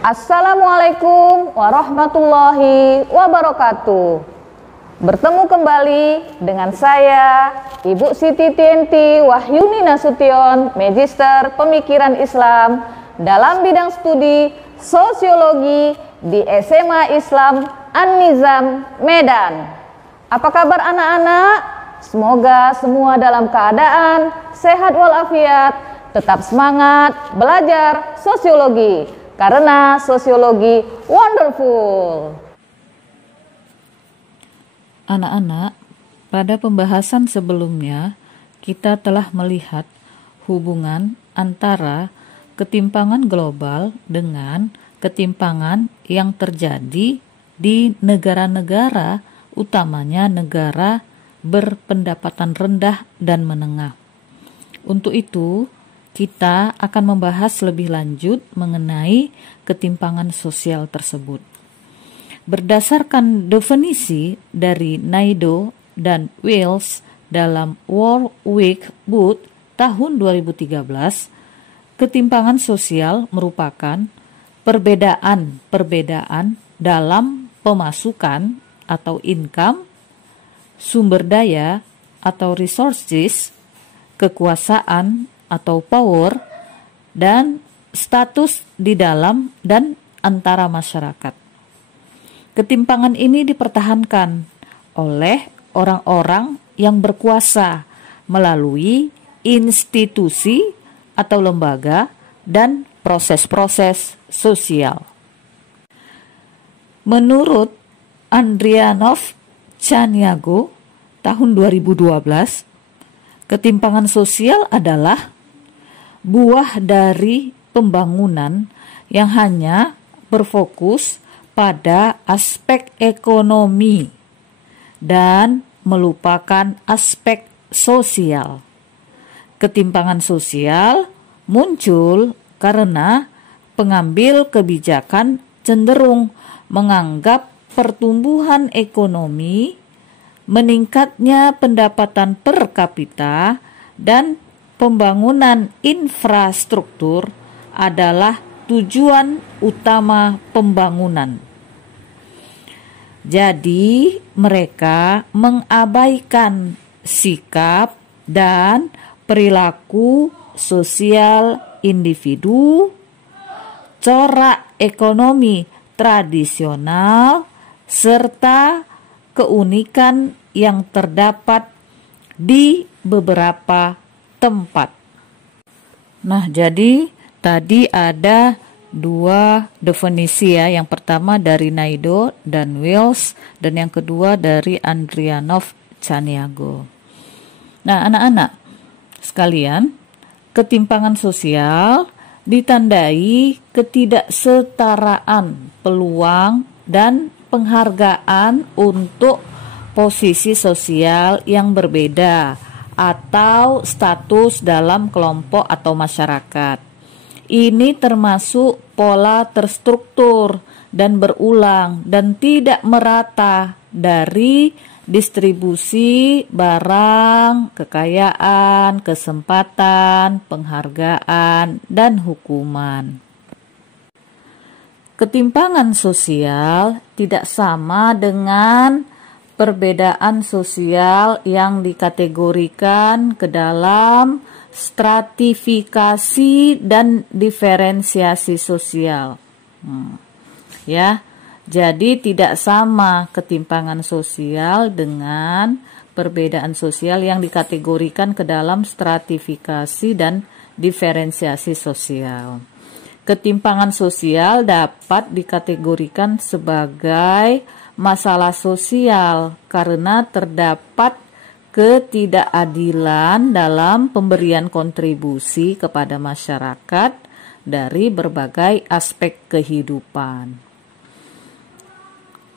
Assalamualaikum warahmatullahi wabarakatuh. Bertemu kembali dengan saya, Ibu Siti Tienti Wahyuni Nasution, Magister Pemikiran Islam dalam bidang studi Sosiologi di SMA Islam An-Nizam, Medan. Apa kabar anak-anak? Semoga semua dalam keadaan sehat walafiat, tetap semangat belajar sosiologi, karena sosiologi wonderful. Anak-anak, pada pembahasan sebelumnya, kita telah melihat hubungan antara ketimpangan global dengan ketimpangan yang terjadi di negara-negara, utamanya negara berpendapatan rendah dan menengah. Untuk itu, kita akan membahas lebih lanjut mengenai ketimpangan sosial tersebut. Berdasarkan definisi dari Naidoo dan Wells dalam World Week Book tahun 2013, ketimpangan sosial merupakan perbedaan dalam pemasukan atau income, sumber daya atau resources, kekuasaan atau power, dan status di dalam dan antara masyarakat. Ketimpangan ini dipertahankan oleh orang-orang yang berkuasa melalui institusi atau lembaga dan proses-proses sosial. Menurut Andrianov Chaniago tahun 2012, ketimpangan sosial adalah buah dari pembangunan yang hanya berfokus pada aspek ekonomi dan melupakan aspek sosial. Ketimpangan sosial muncul karena pengambil kebijakan cenderung menganggap pertumbuhan ekonomi, meningkatnya pendapatan per kapita, dan pembangunan infrastruktur adalah tujuan utama pembangunan. Jadi, mereka mengabaikan sikap dan perilaku sosial individu, corak ekonomi tradisional, serta keunikan yang terdapat di beberapa tempat. Nah, jadi tadi ada dua definisi ya. Yang pertama dari Naidoo dan Wells, dan yang kedua dari Andrianov Chaniago. Nah, anak-anak sekalian, ketimpangan sosial ditandai ketidaksetaraan peluang dan penghargaan untuk posisi sosial yang berbeda atau status dalam kelompok atau masyarakat. Ini termasuk pola terstruktur dan berulang dan tidak merata dari distribusi barang, kekayaan, kesempatan, penghargaan, dan hukuman. Ketimpangan sosial tidak sama dengan perbedaan sosial yang dikategorikan ke dalam stratifikasi dan diferensiasi sosial. Ya, jadi tidak sama ketimpangan sosial dengan perbedaan sosial yang dikategorikan ke dalam stratifikasi dan diferensiasi sosial. Ketimpangan sosial dapat dikategorikan sebagai masalah sosial karena terdapat ketidakadilan dalam pemberian kontribusi kepada masyarakat dari berbagai aspek kehidupan.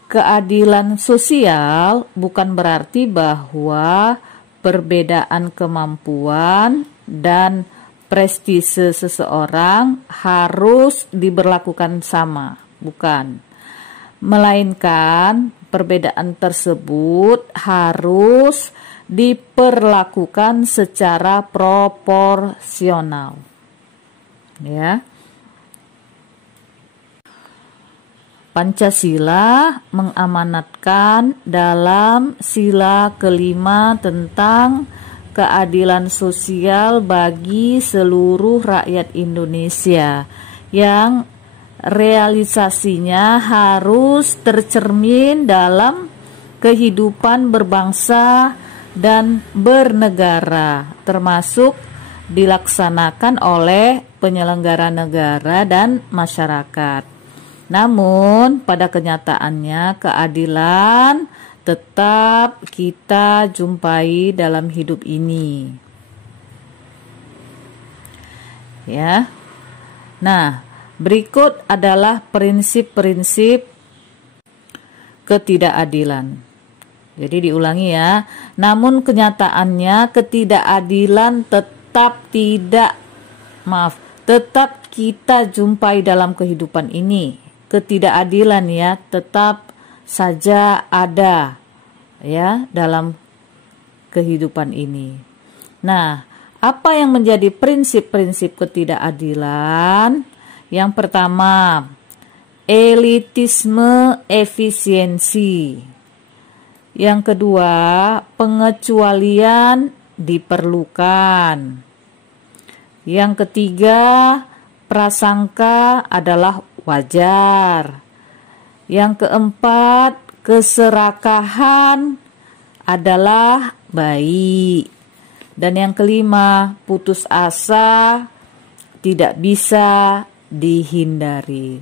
Keadilan sosial bukan berarti bahwa perbedaan kemampuan dan prestise seseorang harus diberlakukan sama, bukan. Melainkan perbedaan tersebut harus diperlakukan secara proporsional. Ya. Pancasila mengamanatkan dalam sila kelima tentang keadilan sosial bagi seluruh rakyat Indonesia yang realisasinya harus tercermin dalam kehidupan berbangsa dan bernegara, termasuk dilaksanakan oleh penyelenggara negara dan masyarakat. Namun, pada kenyataannya keadilan tetap kita jumpai dalam hidup ini. Ya. Nah, berikut adalah prinsip-prinsip ketidakadilan. Jadi diulangi ya. Namun kenyataannya ketidakadilan tetap kita jumpai dalam kehidupan ini. Ketidakadilan ya tetap saja ada ya dalam kehidupan ini. Nah, apa yang menjadi prinsip-prinsip ketidakadilan? Yang pertama, elitisme efisiensi. Yang kedua, pengecualian diperlukan. Yang ketiga, prasangka adalah wajar. Yang keempat, keserakahan adalah baik. Dan yang kelima, putus asa tidak bisa dihindari.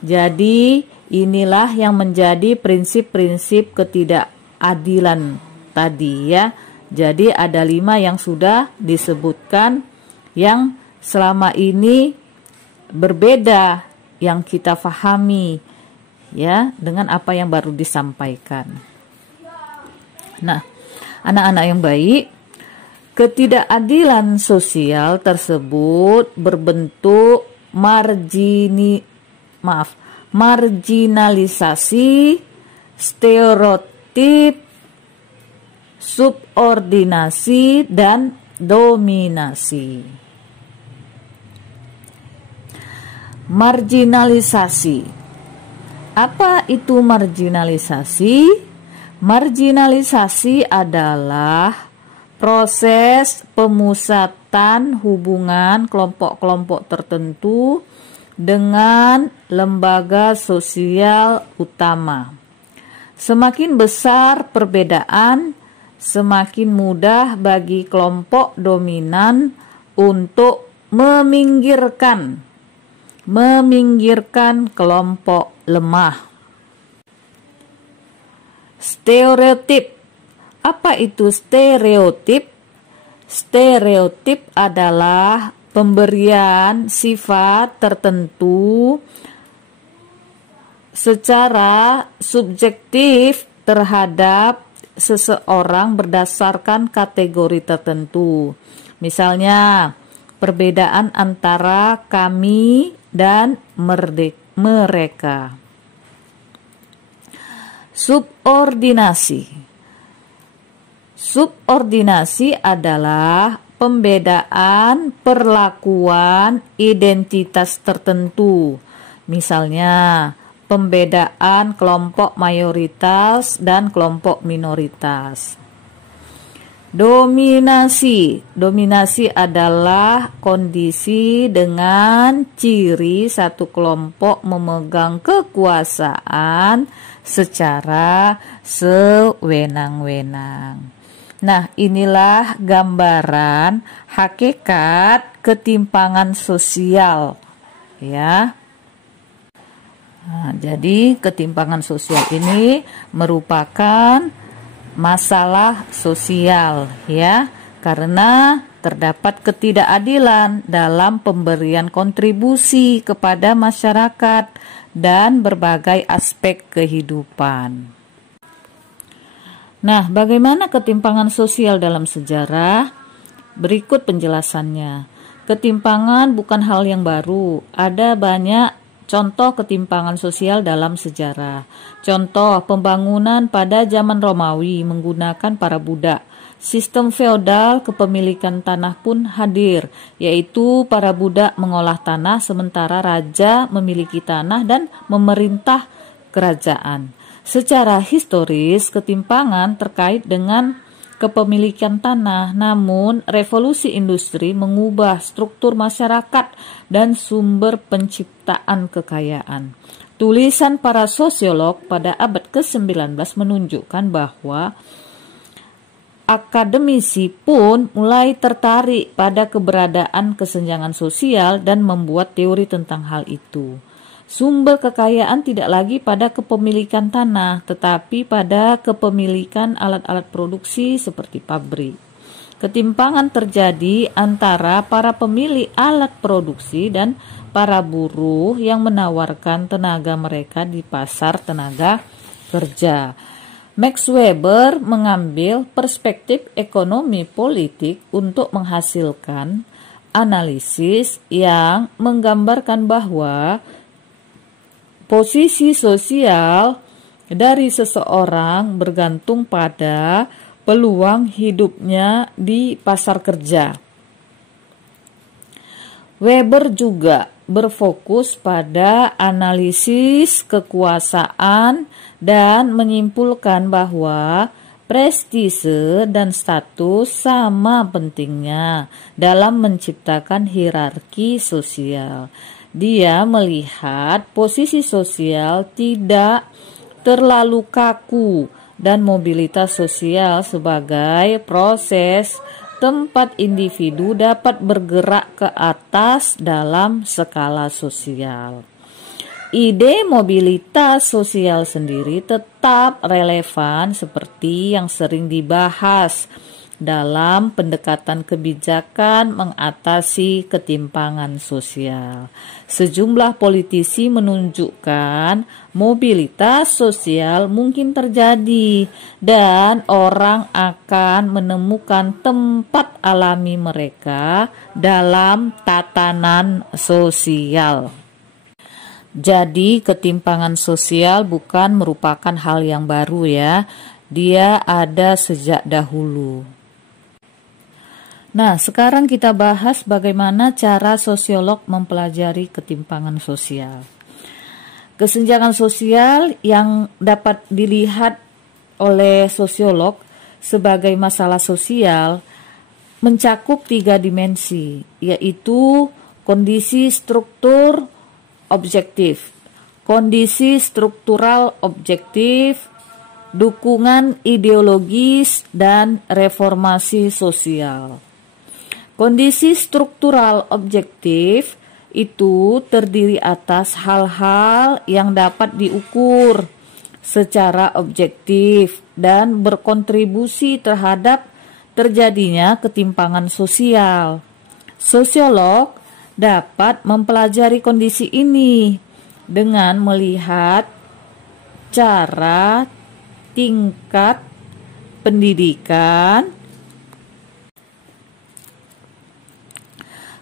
Jadi, inilah yang menjadi prinsip-prinsip ketidakadilan tadi ya. Jadi ada 5 yang sudah disebutkan yang selama ini berbeda yang kita fahami ya dengan apa yang baru disampaikan. Nah, anak-anak yang baik, ketidakadilan sosial tersebut berbentuk marginalisasi, stereotip, subordinasi, dan dominasi. Marginalisasi. Apa itu marginalisasi? Marginalisasi adalah proses pemusatan hubungan kelompok-kelompok tertentu dengan lembaga sosial utama. Semakin besar perbedaan, semakin mudah bagi kelompok dominan untuk meminggirkan kelompok lemah. Stereotip. Apa itu stereotip? Stereotip adalah pemberian sifat tertentu secara subjektif terhadap seseorang berdasarkan kategori tertentu. Misalnya, perbedaan antara kami dan mereka. Subordinasi. Subordinasi adalah pembedaan perlakuan identitas tertentu. Misalnya, pembedaan kelompok mayoritas dan kelompok minoritas. Dominasi. Dominasi adalah kondisi dengan ciri satu kelompok memegang kekuasaan secara sewenang-wenang. Nah, inilah gambaran hakikat ketimpangan sosial, ya. Nah, jadi ketimpangan sosial ini merupakan masalah sosial ya, karena terdapat ketidakadilan dalam pemberian kontribusi kepada masyarakat dan berbagai aspek kehidupan. Nah, bagaimana ketimpangan sosial dalam sejarah? Berikut penjelasannya. Ketimpangan bukan hal yang baru. Ada banyak contoh ketimpangan sosial dalam sejarah. Contoh, pembangunan pada zaman Romawi menggunakan para budak. Sistem feodal kepemilikan tanah pun hadir, yaitu para budak mengolah tanah sementara raja memiliki tanah dan memerintah kerajaan. Secara historis, ketimpangan terkait dengan kepemilikan tanah, namun revolusi industri mengubah struktur masyarakat dan sumber penciptaan kekayaan. Tulisan para sosiolog pada abad ke-19 menunjukkan bahwa akademisi pun mulai tertarik pada keberadaan kesenjangan sosial dan membuat teori tentang hal itu. Sumber kekayaan tidak lagi pada kepemilikan tanah, tetapi pada kepemilikan alat-alat produksi seperti pabrik. Ketimpangan terjadi antara para pemilik alat produksi dan para buruh yang menawarkan tenaga mereka di pasar tenaga kerja. Max Weber mengambil perspektif ekonomi politik untuk menghasilkan analisis yang menggambarkan bahwa posisi sosial dari seseorang bergantung pada peluang hidupnya di pasar kerja. Weber juga berfokus pada analisis kekuasaan dan menyimpulkan bahwa prestise dan status sama pentingnya dalam menciptakan hierarki sosial. Dia melihat posisi sosial tidak terlalu kaku dan mobilitas sosial sebagai proses tempat individu dapat bergerak ke atas dalam skala sosial. Ide mobilitas sosial sendiri tetap relevan seperti yang sering dibahas dalam pendekatan kebijakan mengatasi ketimpangan sosial. Sejumlah politisi menunjukkan mobilitas sosial mungkin terjadi dan orang akan menemukan tempat alami mereka dalam tatanan sosial. Jadi ketimpangan sosial bukan merupakan hal yang baru ya. Dia ada sejak dahulu. Nah, sekarang kita bahas bagaimana cara sosiolog mempelajari ketimpangan sosial. Kesenjangan sosial yang dapat dilihat oleh sosiolog sebagai masalah sosial mencakup 3 dimensi, yaitu kondisi struktur objektif, kondisi struktural objektif, dukungan ideologis, dan reformasi sosial. Kondisi struktural objektif itu terdiri atas hal-hal yang dapat diukur secara objektif dan berkontribusi terhadap terjadinya ketimpangan sosial. Sosiolog dapat mempelajari kondisi ini dengan melihat cara, tingkat pendidikan,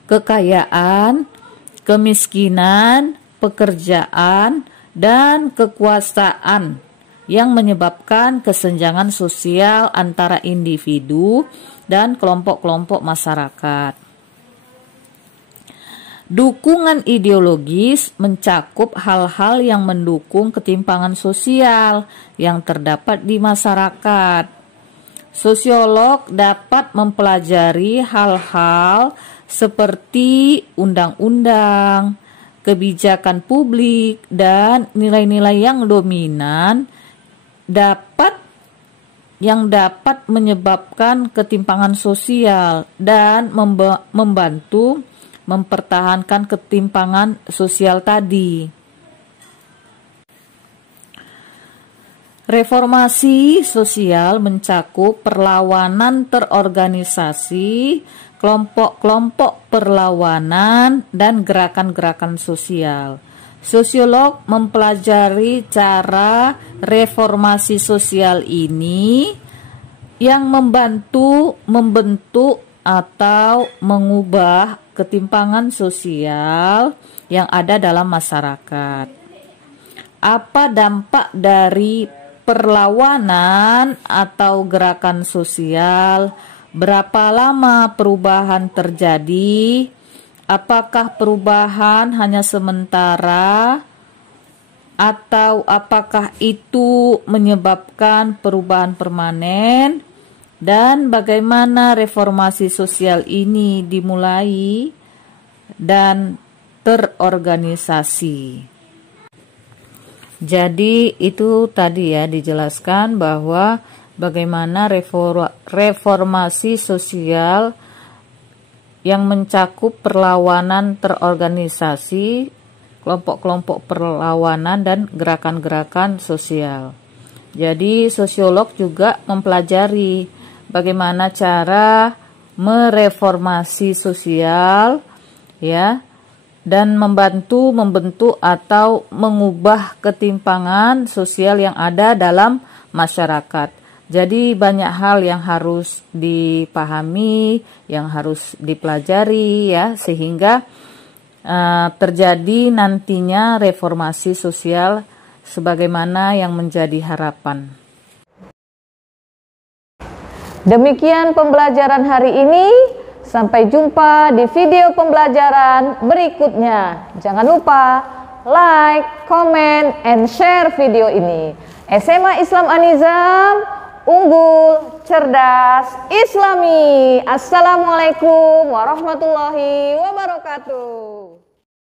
kekayaan, kemiskinan, pekerjaan, dan kekuasaan yang menyebabkan kesenjangan sosial antara individu dan kelompok-kelompok masyarakat. Dukungan ideologis mencakup hal-hal yang mendukung ketimpangan sosial yang terdapat di masyarakat. Sosiolog dapat mempelajari hal-hal seperti undang-undang, kebijakan publik, dan nilai-nilai yang dominan yang dapat menyebabkan ketimpangan sosial dan membantu mempertahankan ketimpangan sosial tadi. Reformasi sosial mencakup perlawanan terorganisasi, kelompok-kelompok perlawanan, dan gerakan-gerakan sosial. Sosiolog mempelajari cara reformasi sosial ini yang membentuk atau mengubah ketimpangan sosial yang ada dalam masyarakat. Apa dampak dari perlawanan atau gerakan sosial, berapa lama perubahan terjadi, apakah perubahan hanya sementara, atau apakah itu menyebabkan perubahan permanen, dan bagaimana reformasi sosial ini dimulai dan terorganisasi. Jadi itu tadi ya dijelaskan bahwa bagaimana reformasi sosial yang mencakup perlawanan terorganisasi, kelompok-kelompok perlawanan dan gerakan-gerakan sosial. Jadi sosiolog juga mempelajari bagaimana cara mereformasi sosial ya, dan membantu membentuk atau mengubah ketimpangan sosial yang ada dalam masyarakat. Jadi banyak hal yang harus dipahami, yang harus dipelajari ya, sehingga terjadi nantinya reformasi sosial sebagaimana yang menjadi harapan. Demikian pembelajaran hari ini. Sampai jumpa di video pembelajaran berikutnya. Jangan lupa like, comment, and share video ini. SMA Islam An-Nizam, unggul, cerdas, Islami. Assalamualaikum warahmatullahi wabarakatuh.